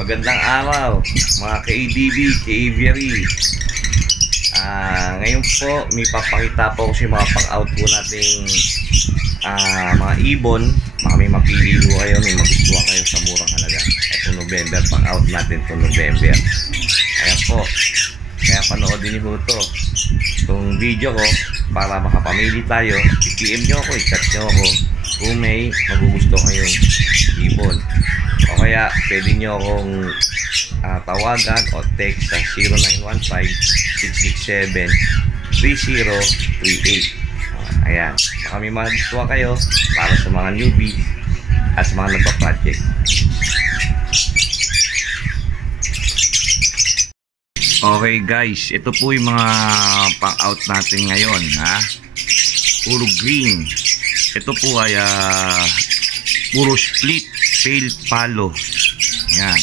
Magandang araw mga ka-ADB, ka-aviary. Ngayon po may papakita po kasi mga pang-out po nating mga ibon. Baka may mapili po kayo, may magustuhan kayo sa murang halaga. Ito November, pang-out natin ito November. Ayan po, kaya panoodin niyo po ito itong video ko para makapamili tayo. I-PM nyo ako, i-chat nyo ako kung may magugusto kayong ibon, o kaya pwede nyo akong tawagan o text sa 0915-667-3038. Ayan, baka may magustuhan kayo para sa mga newbie at sa mga nagpa-project. Okay guys, ito po yung mga pang-out natin ngayon, puro green. Ito po ay puro split pale palo. Yan,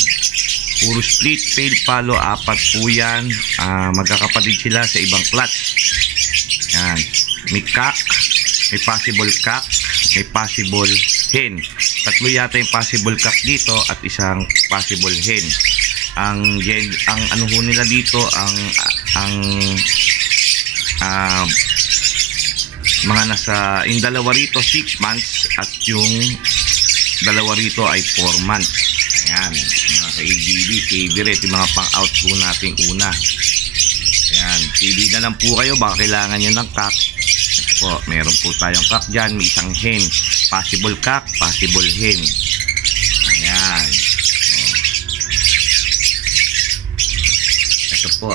puro split pale palo, apat po yan. Magkakapatid sila sa ibang clutch. Yan, may cock, may possible cock, may possible hen. Tatlo yata yung possible cock dito at isang possible hen. Ang ano ho nila dito, mga nasa, yung dalawa rito 6 months at yung dalawa rito ay 4 months. Ayan, mga ka-ADB, favorite, yung mga pang-out po natin una. Ayan, pili na lang po kayo, baka kailangan nyo ng cock. Ito po, meron po tayong cock dyan, may isang hen, possible cock, possible hen. Ayan, ito po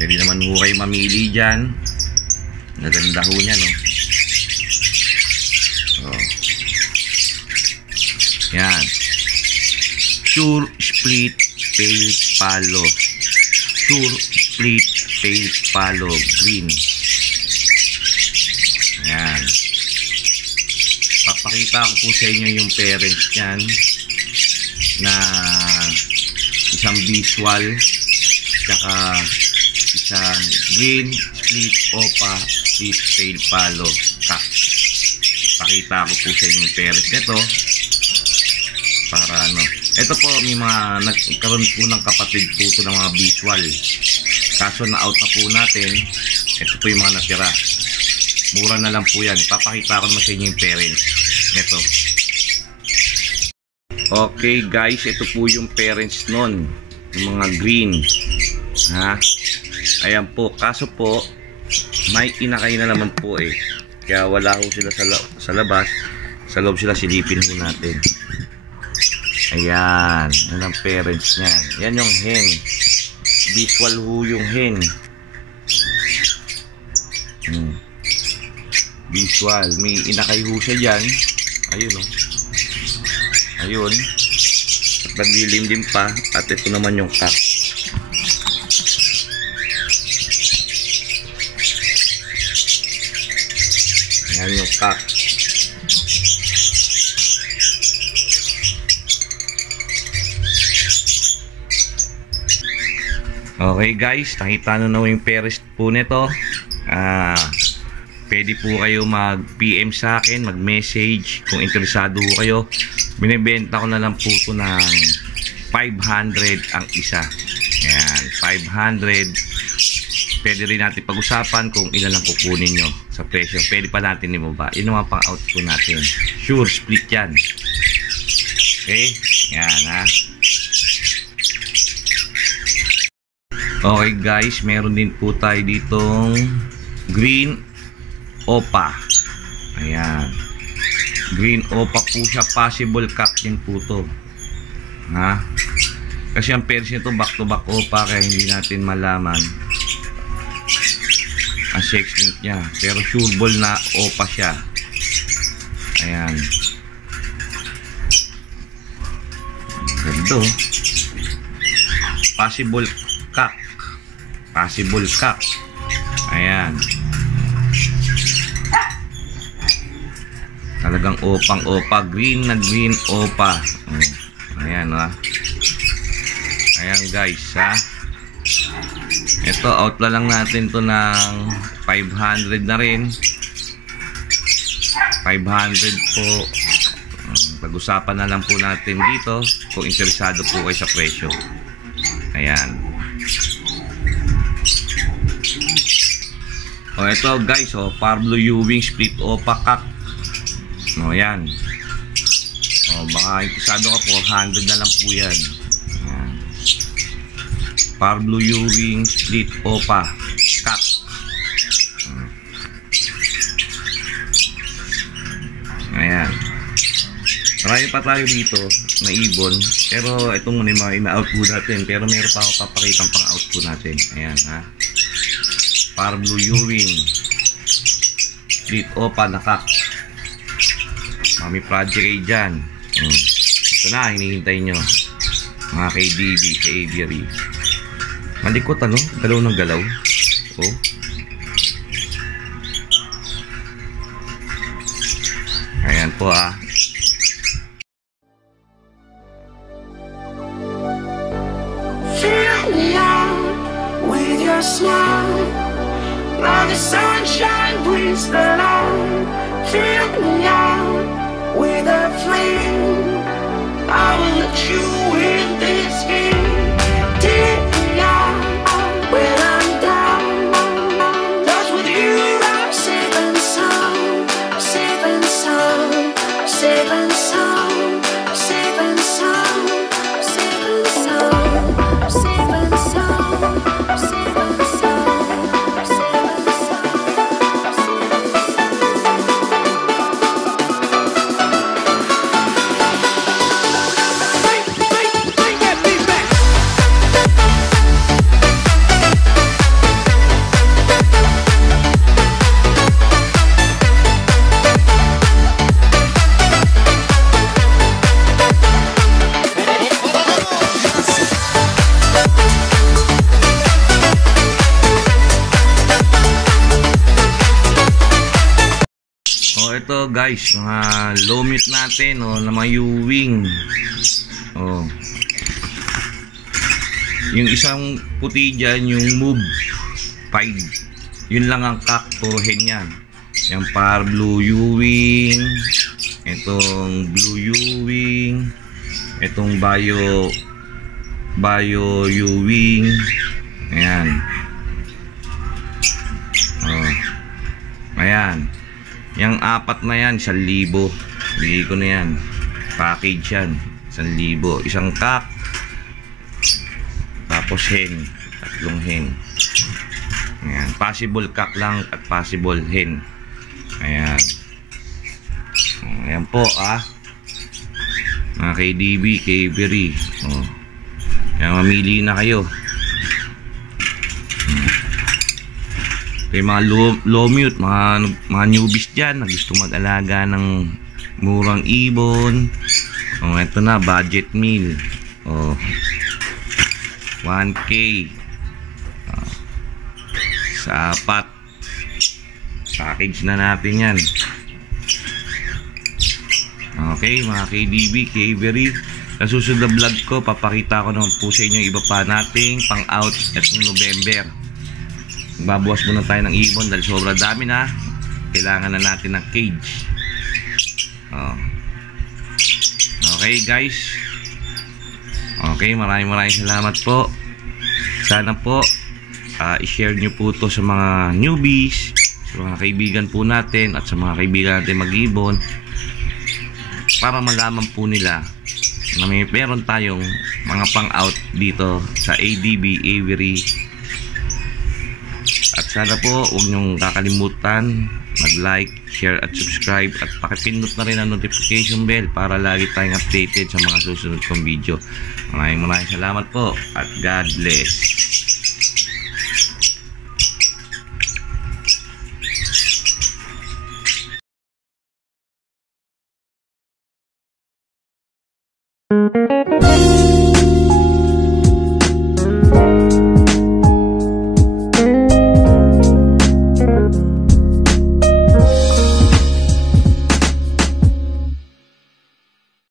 pwede naman ho kayo mamili dyan. Naganda ho niya, no? Yan, sure split pale palo, sure split pale palo green. Yan, papakita ko po sa inyo yung parents nyan na isang visual tsaka isang green split opa split pale palo cock. Pakita ko po sa inyo yung parents nito para ano. Ito po, may mga nagkaroon po ng kapatid po ito ng mga visual, kaso na out na po natin. Ito po yung mga natira, mura na lang po yan. Papakita ko naman sa inyo yung parents nito. Okay guys, ito po yung parents nun, yung mga green, ayan po. Kaso po may inakay na naman po kaya wala ho sila sa labas. Sa loob sila, silipin ho natin. Ayan, yan ang parents niyan. Yan yung hen, visual ho yung hen. Visual, may inakay ho siya dyan. Ayun ayun, at naglilimlim pa. At ito naman yung cock. Ayan yung cock. Okay guys, nakita na yung parents po nito. Pwede po kayo mag-PM sa akin, mag-message kung interesado kayo. Binibenta ko na lang po ito ng 500 ang isa. Ayan, 500. Pwede rin natin pag-usapan kung ilan lang kukunin nyo sa presyo. Pwede pa natin ibaba. Yun naman pang out po natin. Sure split yan. Okay, yan Okay guys, meron din po tayo ditong green opa. Ayan, green opa po siya, possible cock din po to. Kasi ang pairs nito back to back opa, kaya hindi natin malaman ang sex link niya, pero sure ball na opa siya. Ayan, ganda. Possible cock, possible cock. Ayan, talagang opang opa, green na green opa. Ayan ayan guys ito out na lang natin to ng 500 na rin. 500 po pag-usapan na lang po natin dito kung interesado po kayo sa presyo. Ayan. O ito guys, Parblo Ewing split OPA cock. O yan. O baka interesado ka, 400 na lang po yan. Ayan. Parblo Ewing split OPA cock. Ayan. Marami pa tayo dito na ibon. Pero ito muna yung mga ina-out po natin. Pero meron pa ako papakitang pang-out po natin. Ayan ha. Parblo Ewing split OPA na cock. Mami project kayo dyan. Ito na, hinihintay nyo. Mga KDB, Aviary. Malikot ano? Galaw ng galaw. Oh. Ayan po ah. Fill me out with your smile. Now the sunshine brings the light. Fill me out with a flame. I will let you in this game. Take me out when I'm down. Just with you I'm safe and sound. Safe and sound. Safe and sound. Safe and sound. Safe and sound. Safe and sound. Safe and sound. Ito guys, mga low mute natin na mga Ewing. Yung isang puti dyan, yung move 5, yun lang ang cock, puro hen yan. Yung Parblo Ewing, itong Blue Ewing, itong Bio Ewing. Ayan. Ayan. Yang apat na yan, 1,000. Bigay ko na yan. Package yan. 1,000. Isang cock. Tapos hen. 3 hen. Ayan. Possible cock lang at possible hen. Ayan. Ayan po mga KDB, Aviary. Ayan, mamili na kayo. Kaya mga low mute, mga newbies dyan na gusto mag-alaga ng murang ibon. Ito na, budget meal. 1K sa 4 package na natin yan. Okay mga KDB, Aviary, sa susunod na vlog ko papakita ko naman po sa inyo iba pa nating pang out at November. Babawas muna tayo ng ibon dahil sobra dami na. Kailangan na natin ng cage. Okay guys. Okay, maraming salamat po. Sana po i-share nyo po to sa mga newbies, sa mga kaibigan po natin at sa mga kaibigan natin mag-ibon, para malaman po nila na meron tayong mga pang out dito sa ADB, Aviary. At sana po huwag nyong kakalimutan mag-like, share at subscribe, at pakipindot na rin ang notification bell para lagi tayong updated sa mga susunod kong video. Maraming salamat po at God bless.